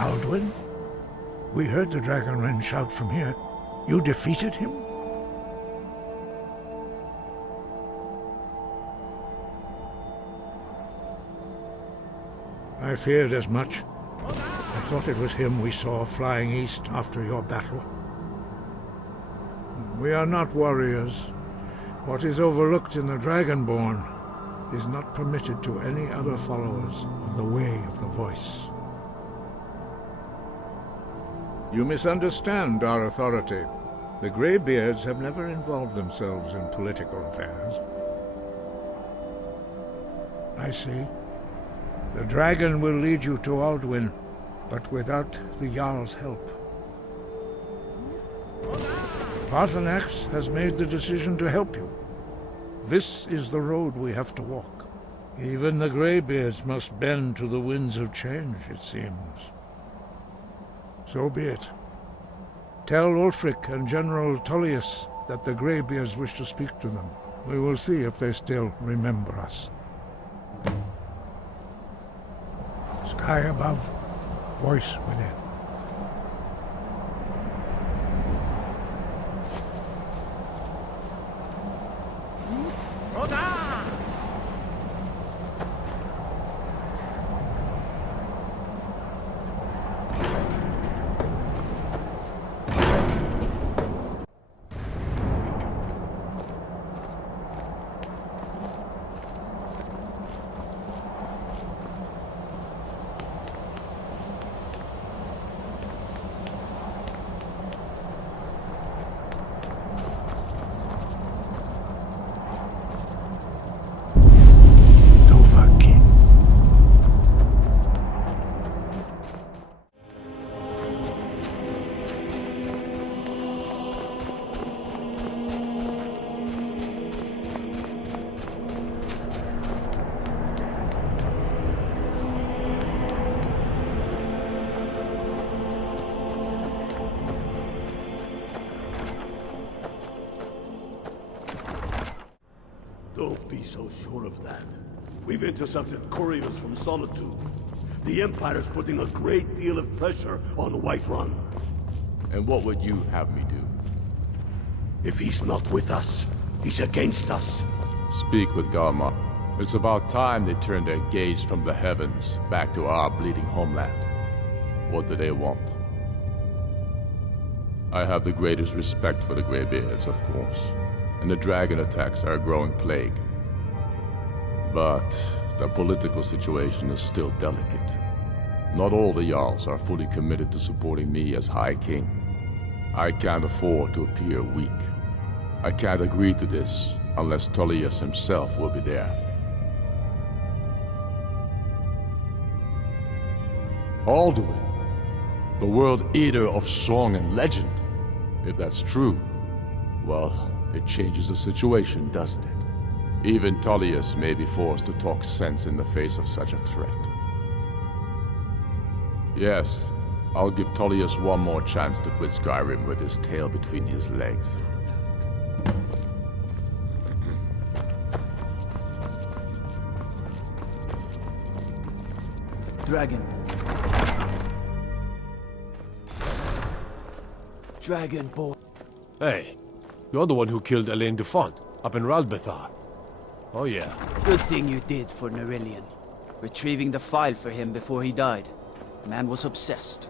Alduin? We heard the Dragonren shout from here. You defeated him? I feared as much. I thought it was him we saw flying east after your battle. We are not warriors. What is overlooked in the Dragonborn is not permitted to any other followers of the Way of the Voice. You misunderstand our authority. The Greybeards have never involved themselves in political affairs. I see. The dragon will lead you to Alduin, but without the Jarl's help. Paarthurnax has made the decision to help you. This is the road we have to walk. Even the Greybeards must bend to the winds of change, it seems. So be it. Tell Ulfric and General Tullius that the Greybeards wish to speak to them. We will see if they still remember us. Sky above, voice within. Don't be so sure of that. We've intercepted couriers from Solitude. The Empire's putting a great deal of pressure on Whiterun. And what would you have me do? If he's not with us, he's against us. Speak with Garmar. It's about time they turned their gaze from the heavens back to our bleeding homeland. What do they want? I have the greatest respect for the Greybeards, of course, and the dragon attacks are a growing plague. But the political situation is still delicate. Not all the Jarls are fully committed to supporting me as High King. I can't afford to appear weak. I can't agree to this unless Tullius himself will be there. Alduin, the World Eater of song and legend. If that's true, well, it changes the situation, doesn't it? Even Tullius may be forced to talk sense in the face of such a threat. Yes, I'll give Tullius one more chance to quit Skyrim with his tail between his legs. Dragonborn. Hey, you're the one who killed Elaine Dufont up in Ralbethar. Oh yeah. Good thing you did for Nerillion. Retrieving the file for him before he died. Man was obsessed.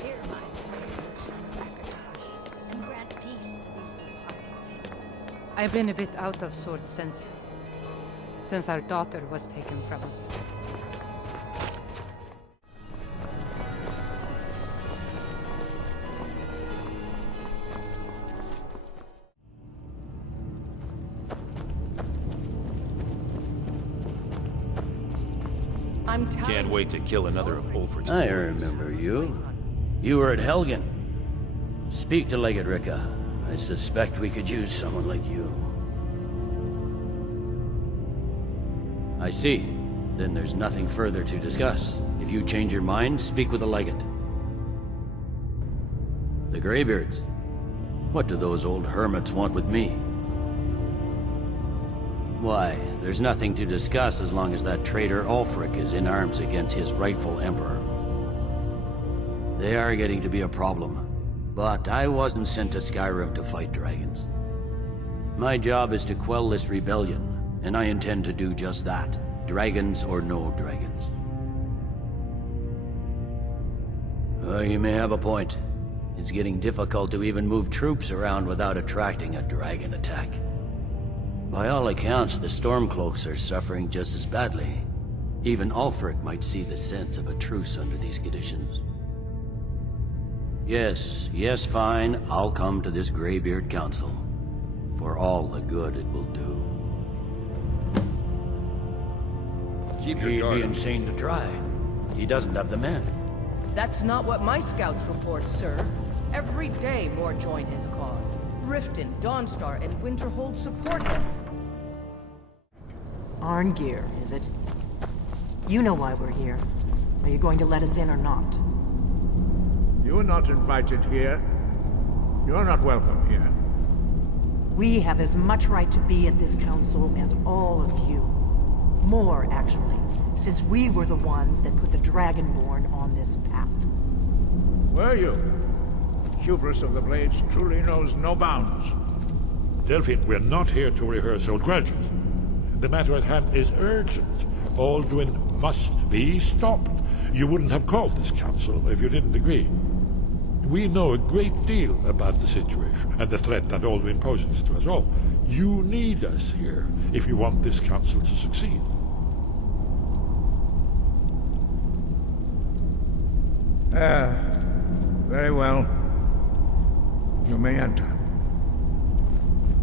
Hear my prayers, Rakatosh, and grant peace to these two pockets. I've been a bit out of sorts since our daughter was taken from us. Can't wait to kill another of Ulfric's I boys. remember you. You were at Helgen. Speak to Legate Ricka. I suspect we could use someone like you. I see. Then there's nothing further to discuss. If you change your mind, speak with the Legate. The Greybeards. What do those old hermits want with me? Why, there's nothing to discuss as long as that traitor Ulfric is in arms against his rightful emperor. They are getting to be a problem, but I wasn't sent to Skyrim to fight dragons. My job is to quell this rebellion, and I intend to do just that, dragons or no dragons. You may have a point. It's getting difficult to even move troops around without attracting a dragon attack. By all accounts, the Stormcloaks are suffering just as badly. Even Ulfric might see the sense of a truce under these conditions. Yes, fine, I'll come to this Greybeard Council. For all the good it will do. He'd be insane to try. He doesn't have the men. That's not what my scouts report, sir. Every day more join his cause. Riften, Dawnstar, and Winterhold support him. Arngeir, is it? You know why we're here. Are you going to let us in or not? You're not invited here. You're not welcome here. We have as much right to be at this council as all of you. More, actually, since we were the ones that put the Dragonborn on this path. Were you? Hubris of the Blades truly knows no bounds. Delphine, we're not here to rehearse old grudges. The matter at hand is urgent. Alduin must be stopped. You wouldn't have called this council if you didn't agree. We know a great deal about the situation and the threat that Alduin poses to us all. You need us here if you want this council to succeed. Very well. You may enter.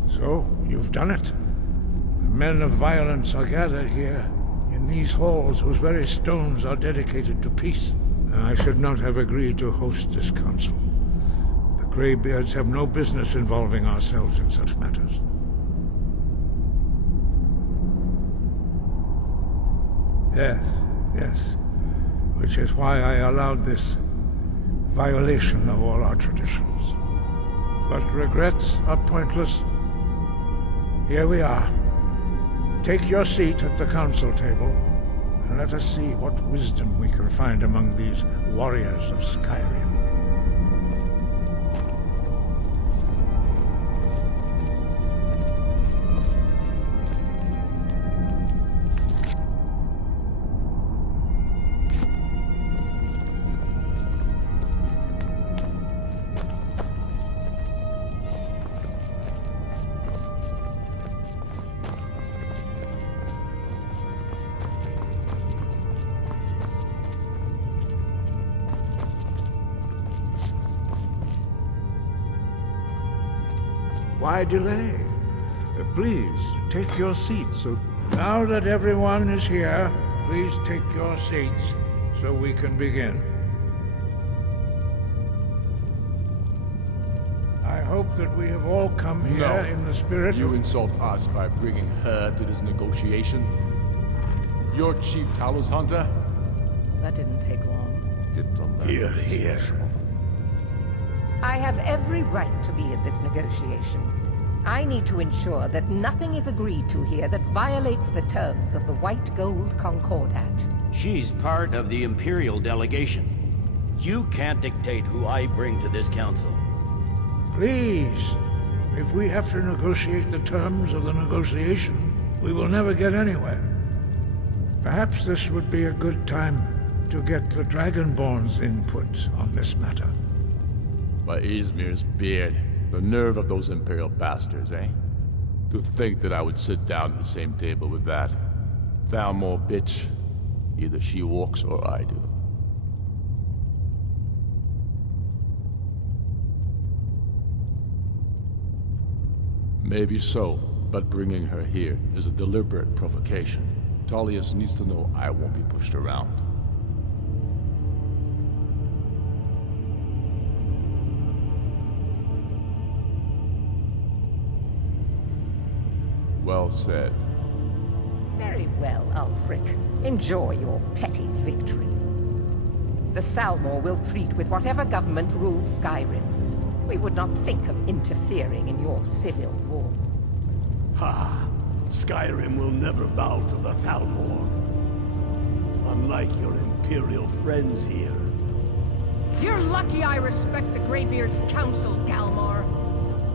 So, you've done it. The men of violence are gathered here, in these halls whose very stones are dedicated to peace. I should not have agreed to host this council. The Greybeards have no business involving ourselves in such matters. Yes. Which is why I allowed this violation of all our traditions. But regrets are pointless. Here we are. Take your seat at the council table, and let us see what wisdom we can find among these warriors of Skyrim. Why delay? Please, take your seats. So now that everyone is here, please take your seats so we can begin. I hope that we have all come here in the spirit You of... insult us by bringing her to this negotiation? You're Chief Talos Hunter? That didn't take long. Here. I have every right to be at this negotiation. I need to ensure that nothing is agreed to here that violates the terms of the White Gold Concordat. She's part of the Imperial delegation. You can't dictate who I bring to this council. Please, if we have to negotiate the terms of the negotiation, we will never get anywhere. Perhaps this would be a good time to get the Dragonborn's input on this matter. By Izmir's beard. The nerve of those Imperial bastards, eh? To think that I would sit down at the same table with that. Thalmor bitch. Either she walks or I do. Maybe so, but bringing her here is a deliberate provocation. Tullius needs to know I won't be pushed around. Well said. Very well, Ulfric. Enjoy your petty victory. The Thalmor will treat with whatever government rules Skyrim. We would not think of interfering in your civil war. Ha! Skyrim will never bow to the Thalmor. Unlike your Imperial friends here. You're lucky I respect the Greybeards' council, Galmar.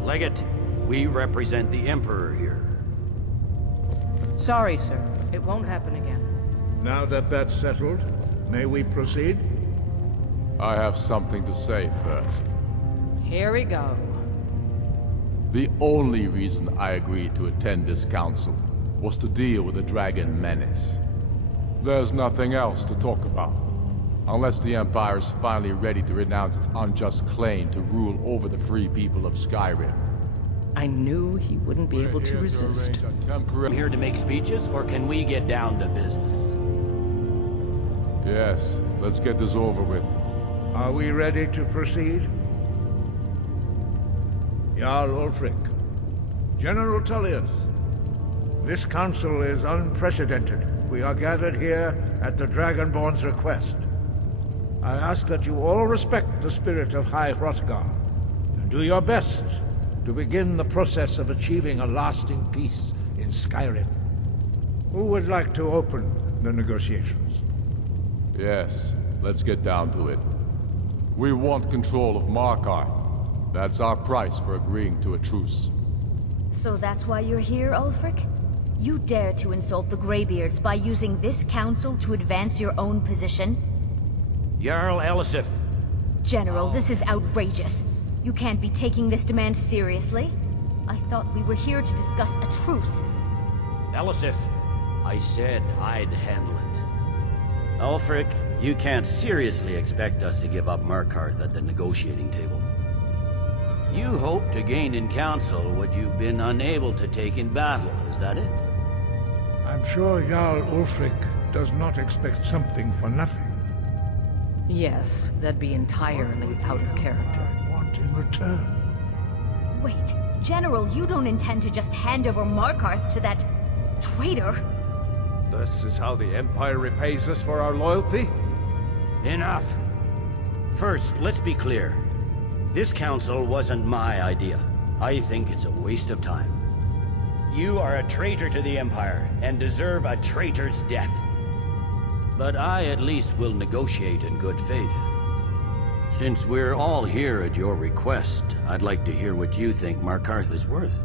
Legate, we represent the Emperor here. Sorry, sir. It won't happen again. Now that that's settled, may we proceed? I have something to say first. Here we go. The only reason I agreed to attend this council was to deal with the dragon menace. There's nothing else to talk about. Unless the Empire is finally ready to renounce its unjust claim to rule over the free people of Skyrim. I knew he wouldn't be able to resist. I'm here to make speeches, or can we get down to business? Yes, let's get this over with. Are we ready to proceed? Jarl Ulfric, General Tullius, this council is unprecedented. We are gathered here at the Dragonborn's request. I ask that you all respect the spirit of High Hrothgar, and do your best to begin the process of achieving a lasting peace in Skyrim. Who would like to open the negotiations? Yes, let's get down to it. We want control of Markarth. That's our price for agreeing to a truce. So that's why you're here, Ulfric? You dare to insult the Greybeards by using this council to advance your own position? Jarl Elisif. General, this is outrageous. You can't be taking this demand seriously. I thought we were here to discuss a truce. Elisif, I said I'd handle it. Ulfric, you can't seriously expect us to give up Markarth at the negotiating table. You hope to gain in council what you've been unable to take in battle, is that it? I'm sure Jarl Ulfric does not expect something for nothing. Yes, that'd be entirely out of character. Want in return? Wait, General, you don't intend to just hand over Markarth to that traitor? This is how the Empire repays us for our loyalty? Enough. First, let's be clear. This council wasn't my idea. I think it's a waste of time. You are a traitor to the Empire, and deserve a traitor's death. But I at least will negotiate in good faith. Since we're all here at your request, I'd like to hear what you think Markarth is worth.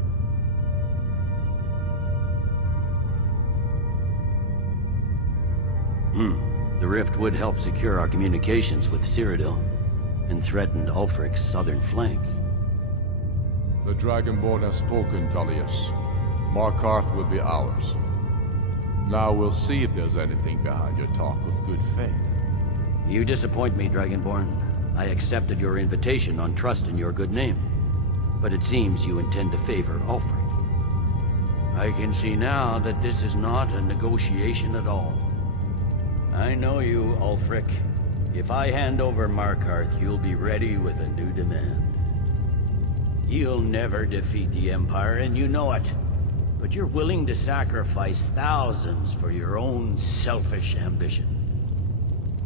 The rift would help secure our communications with Cyrodiil, and threatened Ulfric's southern flank. The Dragonborn has spoken, Tullius. Markarth will be ours. Now we'll see if there's anything behind your talk with good faith. You disappoint me, Dragonborn. I accepted your invitation on trust in your good name. But it seems you intend to favor Ulfric. I can see now that this is not a negotiation at all. I know you, Ulfric. If I hand over Markarth, you'll be ready with a new demand. You'll never defeat the Empire, and you know it. But you're willing to sacrifice thousands for your own selfish ambition.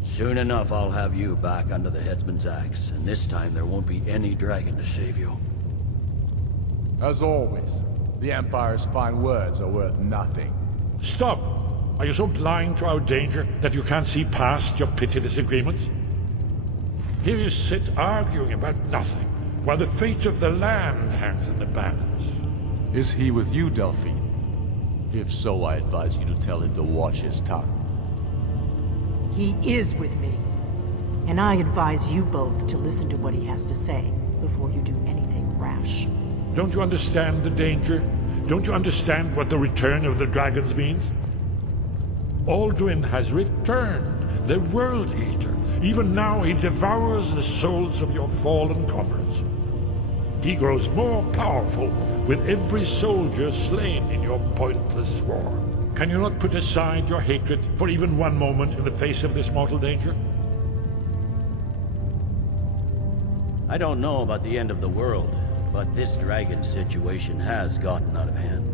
Soon enough, I'll have you back under the headsman's axe, and this time there won't be any dragon to save you. As always, the Empire's fine words are worth nothing. Stop! Are you so blind to our danger that you can't see past your petty disagreements? Here you sit arguing about nothing, while the fate of the land hangs in the balance. Is he with you, Delphine? If so, I advise you to tell him to watch his tongue. He is with me. And I advise you both to listen to what he has to say before you do anything rash. Don't you understand the danger? Don't you understand what the return of the dragons means? Alduin has returned, the World Eater. Even now he devours the souls of your fallen comrades. He grows more powerful with every soldier slain in your pointless war. Can you not put aside your hatred for even one moment in the face of this mortal danger? I don't know about the end of the world, but this dragon situation has gotten out of hand.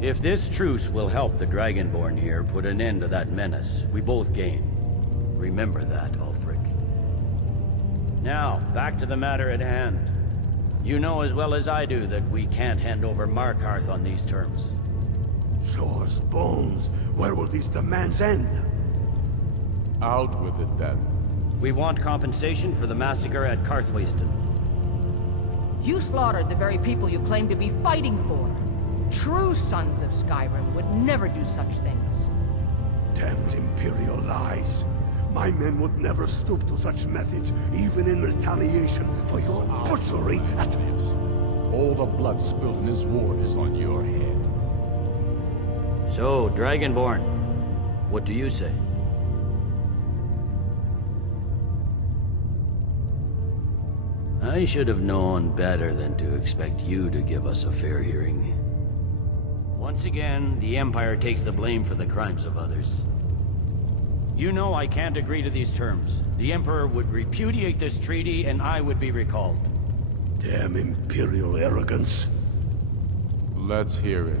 If this truce will help the Dragonborn here put an end to that menace, we both gain. Remember that, Ulfric. Now, back to the matter at hand. You know as well as I do that we can't hand over Markarth on these terms. Shore's bones. Where will these demands end? Out with it then. We want compensation for the massacre at Karthwasten. You slaughtered the very people you claim to be fighting for. True sons of Skyrim would never do such things. Damned Imperial lies. My men would never stoop to such methods, even in retaliation for your butchery at... All the blood spilled in this war is on your head. So, Dragonborn, what do you say? I should have known better than to expect you to give us a fair hearing. Once again, the Empire takes the blame for the crimes of others. You know I can't agree to these terms. The Emperor would repudiate this treaty and I would be recalled. Damn Imperial arrogance. Let's hear it.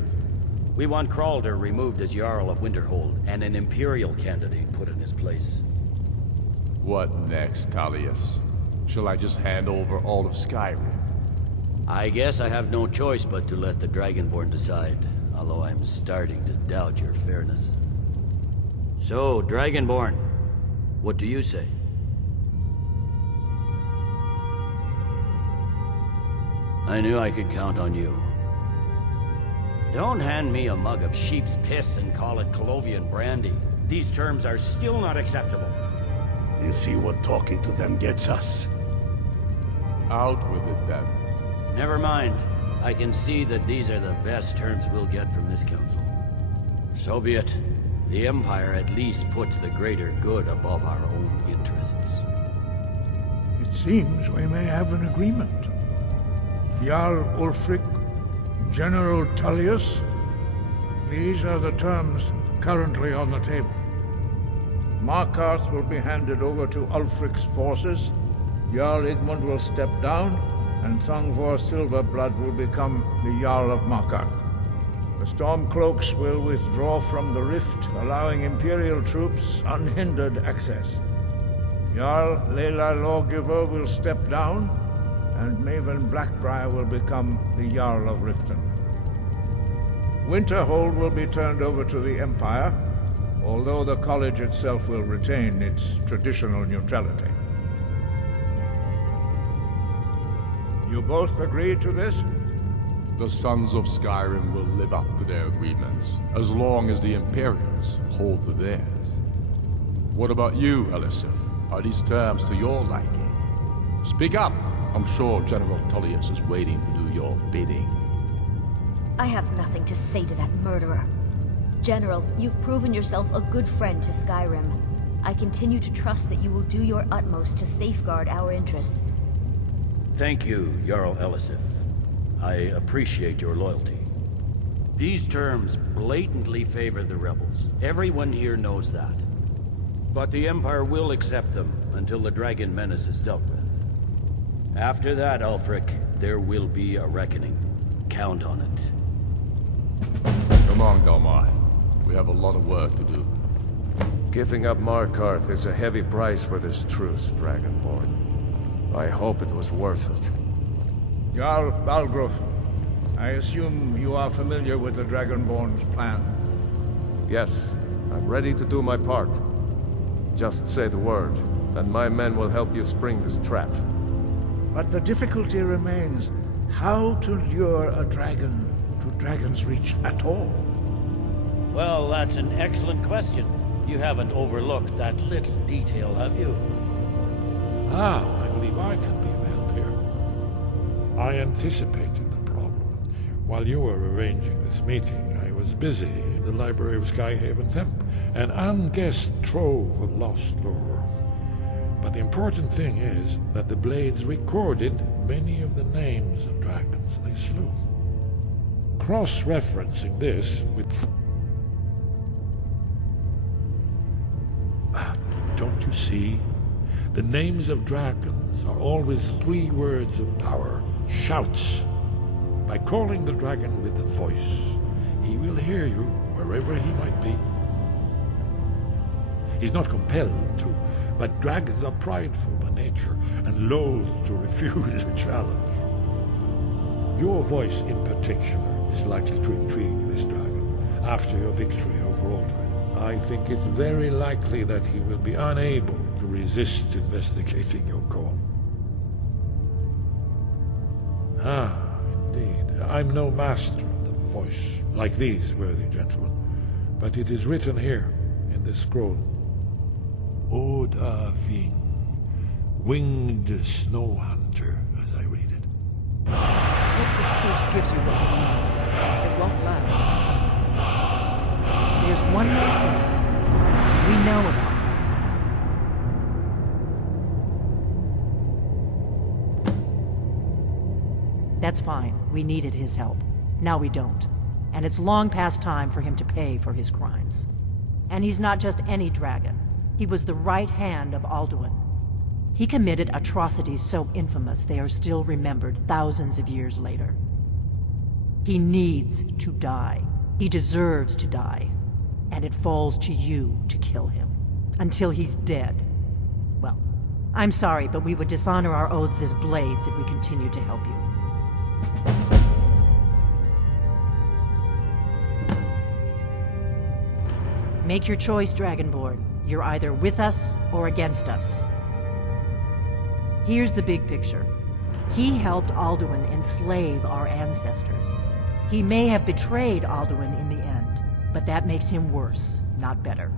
We want Kralder removed as Jarl of Winterhold and an Imperial candidate put in his place. What next, Callius? Shall I just hand over all of Skyrim? I guess I have no choice but to let the Dragonborn decide, although I'm starting to doubt your fairness. So, Dragonborn, what do you say? I knew I could count on you. Don't hand me a mug of sheep's piss and call it Colovian brandy. These terms are still not acceptable. You see what talking to them gets us? Out with it then. Never mind. I can see that these are the best terms we'll get from this council. So be it. The Empire at least puts the greater good above our own interests. It seems we may have an agreement. Jarl Ulfric, General Tullius, these are the terms currently on the table. Markarth will be handed over to Ulfric's forces, Jarl Igmund will step down, and Thungvor Silverblood will become the Jarl of Markarth. The Stormcloaks will withdraw from the rift, allowing Imperial troops unhindered access. Jarl Leila Lawgiver will step down, and Maven Blackbriar will become the Jarl of Riften. Winterhold will be turned over to the Empire, although the college itself will retain its traditional neutrality. You both agree to this? The Sons of Skyrim will live up to their agreements, as long as the Imperials hold to theirs. What about you, Elisif? Are these terms to your liking? Speak up! I'm sure General Tullius is waiting to do your bidding. I have nothing to say to that murderer. General, you've proven yourself a good friend to Skyrim. I continue to trust that you will do your utmost to safeguard our interests. Thank you, Jarl Elisif. I appreciate your loyalty. These terms blatantly favor the rebels. Everyone here knows that. But the Empire will accept them until the Dragon Menace is dealt with. After that, Ulfric, there will be a reckoning. Count on it. Come on, Galmar. We have a lot of work to do. Giving up Markarth is a heavy price for this truce, Dragonborn. I hope it was worth it. Jarl Balgruuf, I assume you are familiar with the Dragonborn's plan. Yes, I'm ready to do my part. Just say the word, and my men will help you spring this trap. But the difficulty remains how to lure a dragon to Dragon's Reach at all. Well, that's an excellent question. You haven't overlooked that little detail, have you? Ah, I believe I can be of help here. I anticipated the problem. While you were arranging this meeting, I was busy in the library of Skyhaven Temp, an unguessed trove of lost lore. But the important thing is that the Blades recorded many of the names of dragons they slew. Cross-referencing this with... Don't you see? The names of dragons are always 3 words of power, shouts. By calling the dragon with a voice, he will hear you wherever he might be. He's not compelled to, but dragons are prideful by nature and loath to refuse a challenge. Your voice in particular is likely to intrigue this dragon after your victory over Aldrin. I think it's very likely that he will be unable to resist investigating your call. Ah, indeed. I'm no master of the voice, like these worthy gentlemen, but it is written here in this scroll. Oda Ving, winged snow hunter, as I read it. I hope this truce gives you what you need. It won't last. There's one more thing. We know about Pathways. That's fine. We needed his help. Now we don't. And it's long past time for him to pay for his crimes. And he's not just any dragon. He was the right hand of Alduin. He committed atrocities so infamous they are still remembered thousands of years later. He needs to die. He deserves to die. And it falls to you to kill him. Until he's dead. Well, I'm sorry, but we would dishonor our oaths as blades if we continue to help you. Make your choice, Dragonborn. You're either with us or against us. Here's the big picture. He helped Alduin enslave our ancestors. He may have betrayed Alduin in the end, but that makes him worse, not better.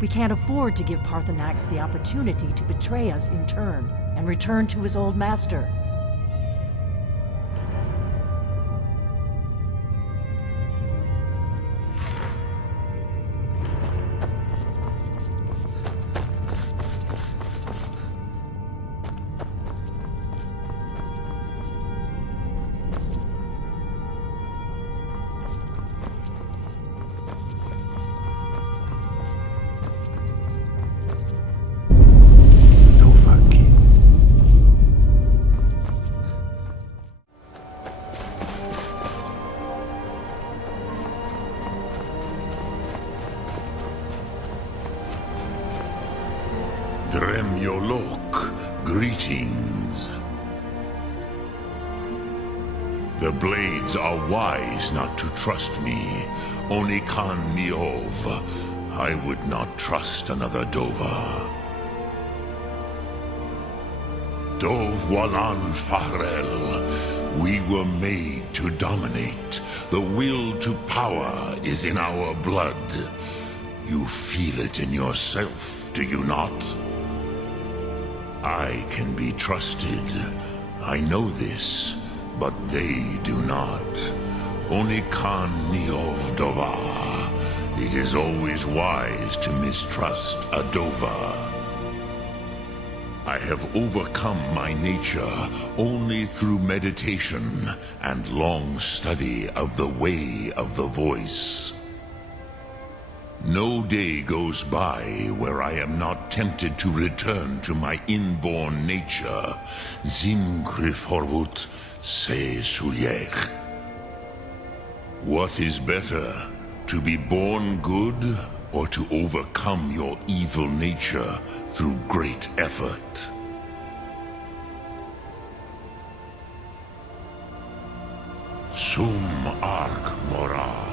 We can't afford to give Paarthurnax the opportunity to betray us in turn and return to his old master. Dremyolok, greetings. The Blades are wise not to trust me. Onikan Miov. I would not trust another Dova. Dov Walan Farel. We were made to dominate. The will to power is in our blood. You feel it in yourself, do you not? I can be trusted. I know this, but they do not. Onikan Niov Dova. It is always wise to mistrust a Dova. I have overcome my nature only through meditation and long study of the way of the voice. No day goes by where I am not tempted to return to my inborn nature. Zimgrifhorvut se sulyech. What is better, to be born good or to overcome your evil nature through great effort? Sum arc mora.